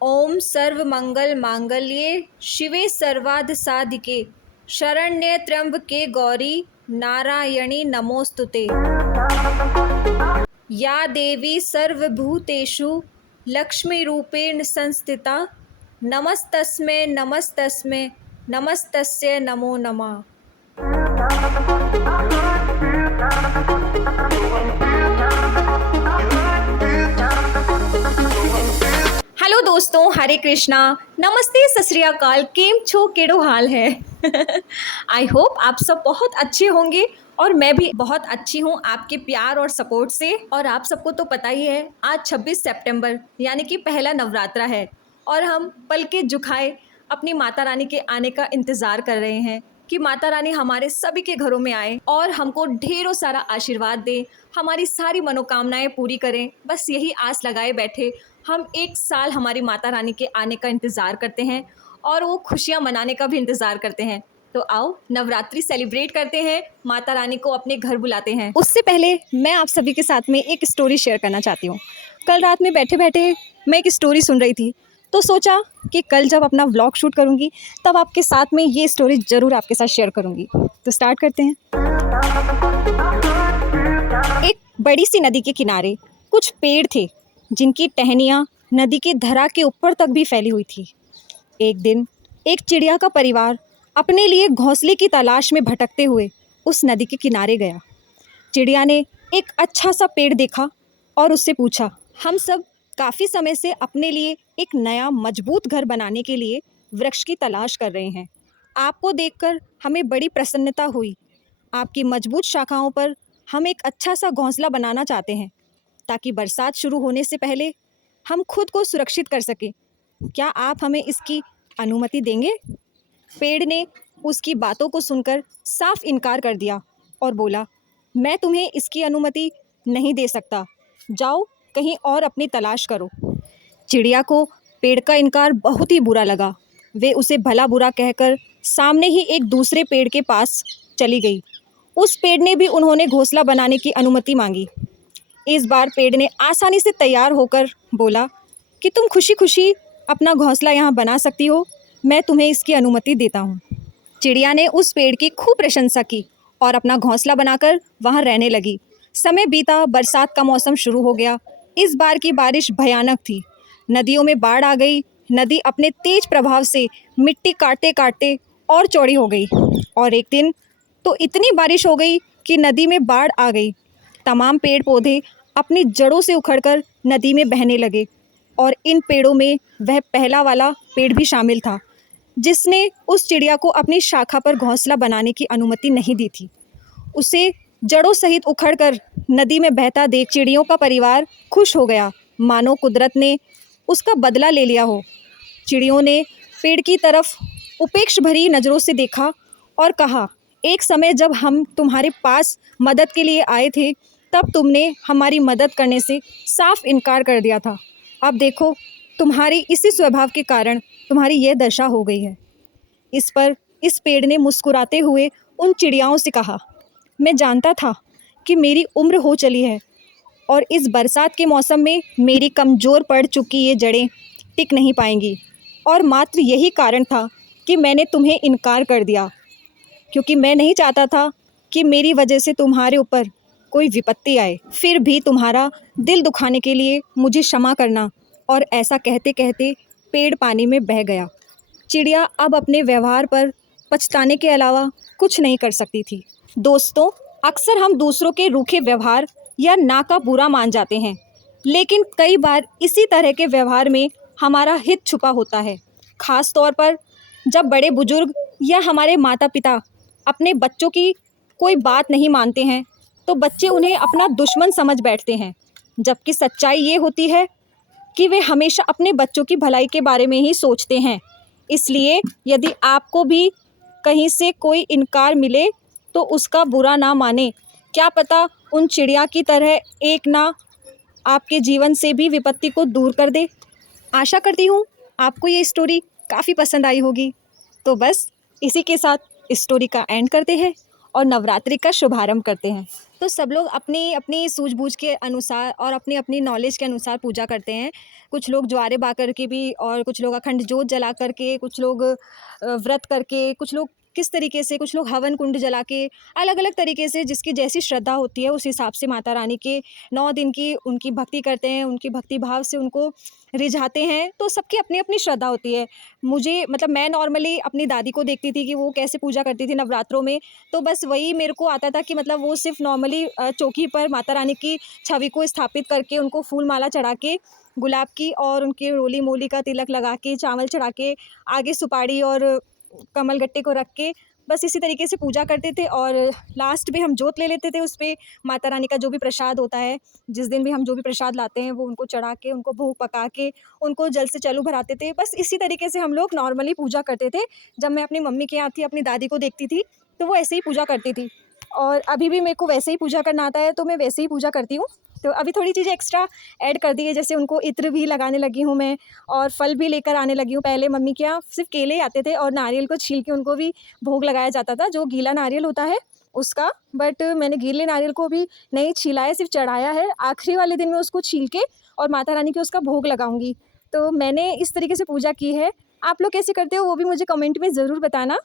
ओम सर्व मंगल मांगल्ये शिवे सर्वार्थ साधिके शरण्ये त्र्यंबके गौरी नारायणी नमोस्तुते। या देवी सर्वभूतेषु लक्ष्मीरूपेण संस्थिता नमस्तस्मै नमस्तस्मै नमस्तस्यै नमो नमः। हेलो दोस्तों, हरे कृष्णा, नमस्ते, सत श्री अकाल, केम छो, केड़ो हाल है। आई होप आप सब बहुत अच्छे होंगे और मैं भी बहुत अच्छी हूँ आपके प्यार और सपोर्ट से। और आप सबको तो पता ही है, आज 26 सितंबर यानी कि पहला नवरात्रा है और हम पल के झुकाए अपनी माता रानी के आने का इंतज़ार कर रहे हैं कि माता रानी हमारे सभी के घरों में आए और हमको ढेरों सारा आशीर्वाद दें, हमारी सारी मनोकामनाएं पूरी करें। बस यही आस लगाए बैठे हम एक साल हमारी माता रानी के आने का इंतज़ार करते हैं और वो खुशियाँ मनाने का भी इंतज़ार करते हैं। तो आओ नवरात्रि सेलिब्रेट करते हैं, माता रानी को अपने घर बुलाते हैं। उससे पहले मैं आप सभी के साथ में एक स्टोरी शेयर करना चाहती हूँ। कल रात में बैठे बैठे मैं एक स्टोरी सुन रही थी, तो सोचा कि कल जब अपना व्लॉग शूट करूँगी तब आपके साथ में ये स्टोरी ज़रूर आपके साथ शेयर करूँगी। तो स्टार्ट करते हैं। एक बड़ी सी नदी के किनारे कुछ पेड़ थे जिनकी टहनियाँ नदी की धरा के ऊपर तक भी फैली हुई थी। एक दिन एक चिड़िया का परिवार अपने लिए घोंसले की तलाश में भटकते हुए उस नदी के किनारे गया। चिड़िया ने एक अच्छा सा पेड़ देखा और उससे पूछा, हम सब काफ़ी समय से अपने लिए एक नया मजबूत घर बनाने के लिए वृक्ष की तलाश कर रहे हैं। आपको देखकर हमें बड़ी प्रसन्नता हुई। आपकी मजबूत शाखाओं पर हम एक अच्छा सा घोंसला बनाना चाहते हैं ताकि बरसात शुरू होने से पहले हम खुद को सुरक्षित कर सकें। क्या आप हमें इसकी अनुमति देंगे? पेड़ ने उसकी बातों को सुनकर साफ इनकार कर दिया और बोला, मैं तुम्हें इसकी अनुमति नहीं दे सकता, जाओ कहीं और अपनी तलाश करो। चिड़िया को पेड़ का इनकार बहुत ही बुरा लगा। वे उसे भला बुरा कहकर सामने ही एक दूसरे पेड़ के पास चली गई। उस पेड़ ने भी उन्होंने घोंसला बनाने की अनुमति मांगी। इस बार पेड़ ने आसानी से तैयार होकर बोला कि तुम खुशी खुशी अपना घोंसला यहाँ बना सकती हो, मैं तुम्हें इसकी अनुमति देता हूँ। चिड़िया ने उस पेड़ की खूब प्रशंसा की और अपना घोंसला बनाकर वहाँ रहने लगी। समय बीता, बरसात का मौसम शुरू हो गया। इस बार की बारिश भयानक थी। नदियों में बाढ़ आ गई। नदी अपने तेज प्रभाव से मिट्टी काटते काटते और चौड़ी हो गई और एक दिन तो इतनी बारिश हो गई कि नदी में बाढ़ आ गई। तमाम पेड़ पौधे अपनी जड़ों से उखड़कर नदी में बहने लगे और इन पेड़ों में वह पहला वाला पेड़ भी शामिल था जिसने उस चिड़िया को अपनी शाखा पर घोंसला बनाने की अनुमति नहीं दी थी। उसे जड़ों सहित उखड़कर नदी में बहता देख चिड़ियों का परिवार खुश हो गया, मानो कुदरत ने उसका बदला ले लिया हो। चिड़ियों ने पेड़ की तरफ उपेक्षा भरी नज़रों से देखा और कहा, एक समय जब हम तुम्हारे पास मदद के लिए आए थे तब तुमने हमारी मदद करने से साफ इनकार कर दिया था। अब देखो, तुम्हारी इसी स्वभाव के कारण तुम्हारी यह दशा हो गई है। इस पर इस पेड़ ने मुस्कुराते हुए उन चिड़ियाओं से कहा, मैं जानता था कि मेरी उम्र हो चली है और इस बरसात के मौसम में मेरी कमज़ोर पड़ चुकी ये जड़ें टिक नहीं पाएंगी और मात्र यही कारण था कि मैंने तुम्हें इनकार कर दिया, क्योंकि मैं नहीं चाहता था कि मेरी वजह से तुम्हारे ऊपर कोई विपत्ति आए। फिर भी तुम्हारा दिल दुखाने के लिए मुझे क्षमा करना। और ऐसा कहते कहते पेड़ पानी में बह गया। चिड़िया अब अपने व्यवहार पर पछताने के अलावा कुछ नहीं कर सकती थी। दोस्तों, अक्सर हम दूसरों के रूखे व्यवहार या ना का बुरा मान जाते हैं, लेकिन कई बार इसी तरह के व्यवहार में हमारा हित छुपा होता है। ख़ास तौर पर जब बड़े बुजुर्ग या हमारे माता पिता अपने बच्चों की कोई बात नहीं मानते हैं तो बच्चे उन्हें अपना दुश्मन समझ बैठते हैं, जबकि सच्चाई ये होती है कि वे हमेशा अपने बच्चों की भलाई के बारे में ही सोचते हैं। इसलिए यदि आपको भी कहीं से कोई इनकार मिले तो उसका बुरा ना माने। क्या पता उन चिड़िया की तरह एक ना आपके जीवन से भी विपत्ति को दूर कर दे। आशा करती हूँ आपको ये स्टोरी काफ़ी पसंद आई होगी। तो बस इसी के साथ इस स्टोरी का एंड करते हैं और नवरात्रि का शुभारंभ करते हैं। तो सब लोग अपनी अपनी सूझबूझ के अनुसार और अपनी अपनी नॉलेज के अनुसार पूजा करते हैं। कुछ लोग ज्वारे बा करके भी, और कुछ लोग अखंड जोत जला करके, कुछ लोग व्रत करके, कुछ लोग किस तरीके से, कुछ लोग हवन कुंड जला के, अलग अलग तरीके से जिसकी जैसी श्रद्धा होती है उस हिसाब से माता रानी के 9 दिन की उनकी भक्ति करते हैं, उनकी भक्ति भाव से उनको रिझाते हैं। तो सबकी अपनी अपनी श्रद्धा होती है। मुझे मतलब मैं नॉर्मली अपनी दादी को देखती थी कि वो कैसे पूजा करती थी नवरात्रों में, तो बस वही मेरे को आता था कि मतलब वो सिर्फ नॉर्मली चौकी पर माता रानी की छवि को स्थापित करके, उनको फूल माला चढ़ा के, गुलाब की, और उनकी रोली मोली का तिलक लगा के, चावल चढ़ा के, आगे सुपारी और कमल गट्टे को रख के, बस इसी तरीके से पूजा करते थे। और लास्ट में हम जोत ले लेते थे, उस पे माता रानी का जो भी प्रसाद होता है, जिस दिन भी हम जो भी प्रसाद लाते हैं वो उनको चढ़ा के, उनको भोग पका के, उनको जल से चालू भराते थे। बस इसी तरीके से हम लोग नॉर्मली पूजा करते थे। जब मैं अपनी मम्मी के यहाँ थी, अपनी दादी को देखती थी, तो वो ऐसे ही पूजा करती थी, और अभी भी मेरे को वैसे ही पूजा करना आता है, तो मैं वैसे ही पूजा करती हूँ। तो अभी थोड़ी चीज़ें एक्स्ट्रा ऐड कर दी है, जैसे उनको इत्र भी लगाने लगी हूँ मैं, और फल भी लेकर आने लगी हूँ। पहले मम्मी के यहाँ सिर्फ केले ही आते थे, और नारियल को छील के उनको भी भोग लगाया जाता था, जो गीला नारियल होता है उसका। बट मैंने गीले नारियल को भी नहीं छीला है, सिर्फ चढ़ाया है। आखिरी वाले दिन में उसको छील के और माता रानी के उसका भोग लगाऊंगी। तो मैंने इस तरीके से पूजा की है। आप लोग कैसे करते हो वो भी मुझे कमेंट में ज़रूर बताना।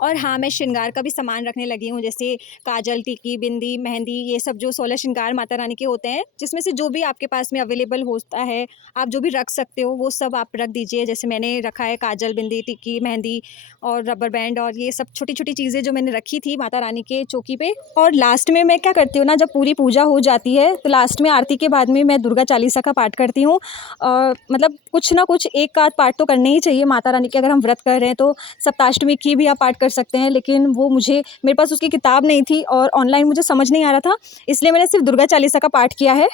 और हाँ, मैं श्रृंगार का भी सामान रखने लगी हूँ, जैसे काजल, टिकी, बिंदी, मेहंदी, ये सब जो 16 श्रृंगार माता रानी के होते हैं, जिसमें से जो भी आपके पास में अवेलेबल होता है, आप जो भी रख सकते हो वो सब आप रख दीजिए। जैसे मैंने रखा है काजल, बिंदी, टिकी, मेहंदी और रबर बैंड, और ये सब छोटी छोटी चीज़ें जो मैंने रखी थी माता रानी के चौकी पे। और लास्ट में मैं क्या करती हूँ ना, जब पूरी पूजा हो जाती है तो लास्ट में आरती के बाद में मैं दुर्गा चालीसा का पाठ करती हूँ। मतलब कुछ ना कुछ एक आध पाठ तो करने ही चाहिए माता रानी के। अगर हम व्रत कर रहे हैं तो सप्ताष्टमी की भी आप पाठ कर सकते हैं, लेकिन वो मेरे पास उसकी किताब नहीं थी और ऑनलाइन मुझे समझ नहीं आ रहा था, इसलिए मैंने सिर्फ दुर्गा चालीसा का पाठ किया है।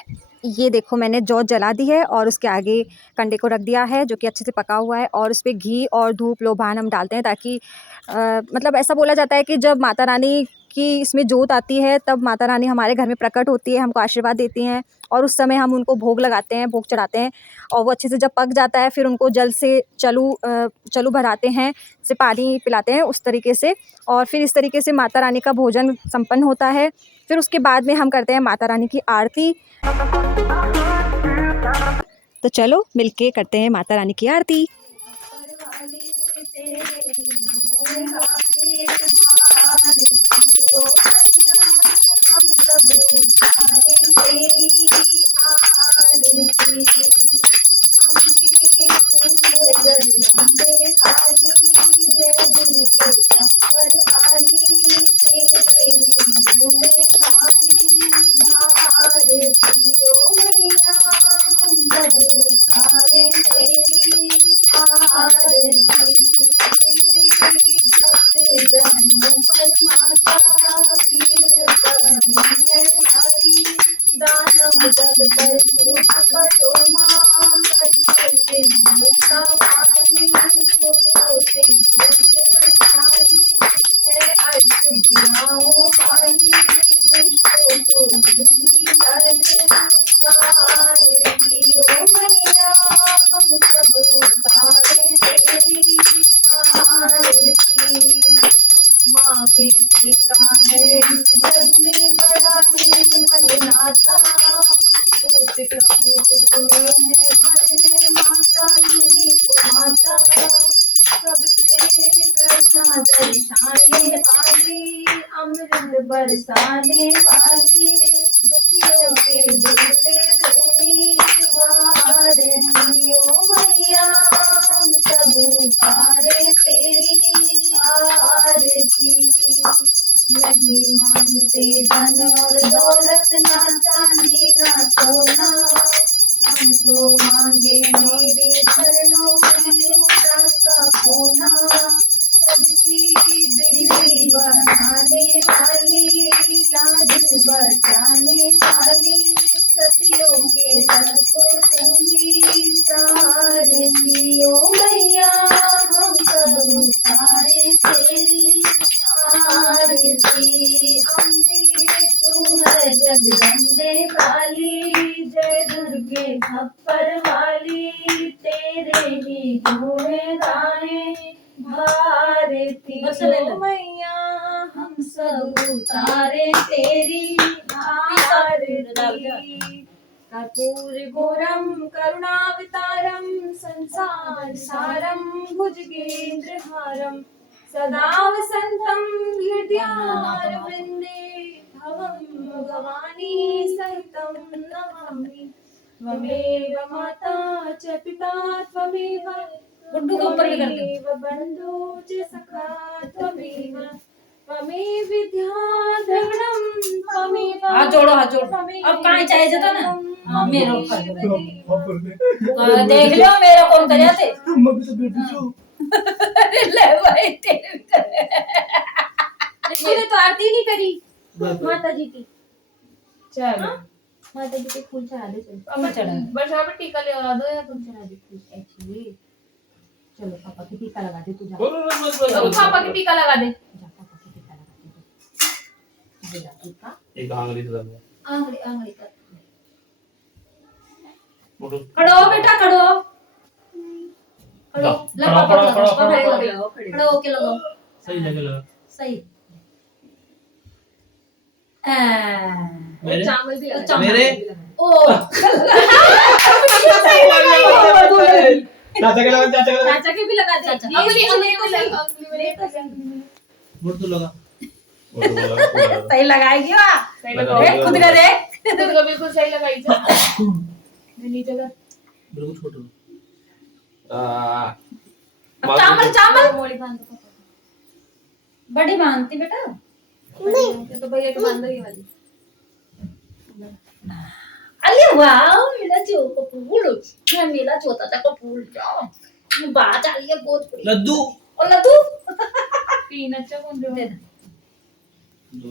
ये देखो, मैंने जोत जला दी है और उसके आगे कंडे को रख दिया है, जो कि अच्छे से पका हुआ है, और उस पर घी और धूप लोबान हम डालते हैं, ताकि मतलब ऐसा बोला जाता है कि जब माता रानी की इसमें जोत आती है तब माता रानी हमारे घर में प्रकट होती है, हमको आशीर्वाद देती हैं, और उस समय हम उनको भोग लगाते हैं, भोग चढ़ाते हैं। और वो अच्छे से जब पक जाता है फिर उनको जल से चलू भराते हैं, से पानी पिलाते हैं उस तरीके से। और फिर इस तरीके से माता रानी का भोजन संपन्न होता है। फिर उसके बाद में हम करते हैं माता रानी की आरती। तो चलो मिलके करते हैं माता रानी की आरती। माँ बेटी का है इस जग में बड़ा निर्मल नाता, पूत कपूत तुम्हें है मरने माता तेरी को माता, सब पे करना दर्शाने वाली, अमृत बरसाने वाली, दुखियों के दुख तेरी वारतियो मैया, हम सब उतारे तेरी आरती। नहीं मांगते धन और दौलत, ना चांदी ना सोना, हम तो मांगे मेरे चरणों में छोटा सा कोना, सबकी बिगड़ी बनाने वाली, लाज बचाने वाली, सतियों के सत को तुम्ही सारथी। ओ मैया हम सब उतारे तेरी आरती। अम्बे तू है जगदम्बे वाली, जय दुर्गे खप्पर वाली, तेरे ही गुण गाए भारती। ओ मैया हम सब उतारे तेरी कर्पूरगौरं करुणावतारं संसार सारं भुजगेन्द्रहारं सदा वसन्तं हृदयारविन्दे भवं भवानी सहितं नमामि त्वमेव माता च पिता त्वमेव गुड्डू को ऊपर भी कर दो। त्वमेव बन्धु च सखा त्वमेव त्वमेव विद्या द्रविणं त्वमेव हाथ जोड़ो अब कहाँ चाहे जाता ना हाँ मेरे ऊपर देख लो मेरा कौन कर जाते ले भाई तेरे भी कर। तूने तो आरती नहीं करी माता जी की चलो माता जी के फूल चढ़ा दे चलो फूल चढ़ा दे। वर्षा पे टीका लगा दो या तुम चढ़ा दे फूल एक्चुअली चलो पापा की टीका लगा दे तू जा तुम पापा की टीका लगा दे। जा पापा की टीका लगा दे जा टीका एक आंगली से दबा आंगली आंगली कर मोटू खड़ो हो बेटा खड़ो हो। खड़ो ले खड़ो, पापा खड़ो, को लगाओ, खड़ो, खड़ो खड़ो, लगाओ, खड़ो होके लगाओ सही जगह लगा सही मेरे चावल भी लगा चावल मेरे ओ चाचा के लगा चाचा के लगा चाचा के भी लगा दे चाचा। अंगली अंगली में सही। लगा अंगली में लगा मोटू लगा सही लगाएगी वाह सही लगा लगा देख खुद का देख खुद का बिल्कुल सही लगाई जा नीचे कर बिल्कुल छोटू अब चावल चावल मोड़ी बांध दो पापा बड़ी मानती बेटा नहीं तो भैया के बांध दो ये वाली अरे वाह मेरा जो कपूर मैं मेरा छोटा सा कपूर जाओ बात आ रही है बहुत बड़ी लड्डू और लड्डू तीन अच्छा कौन दे दे दे दो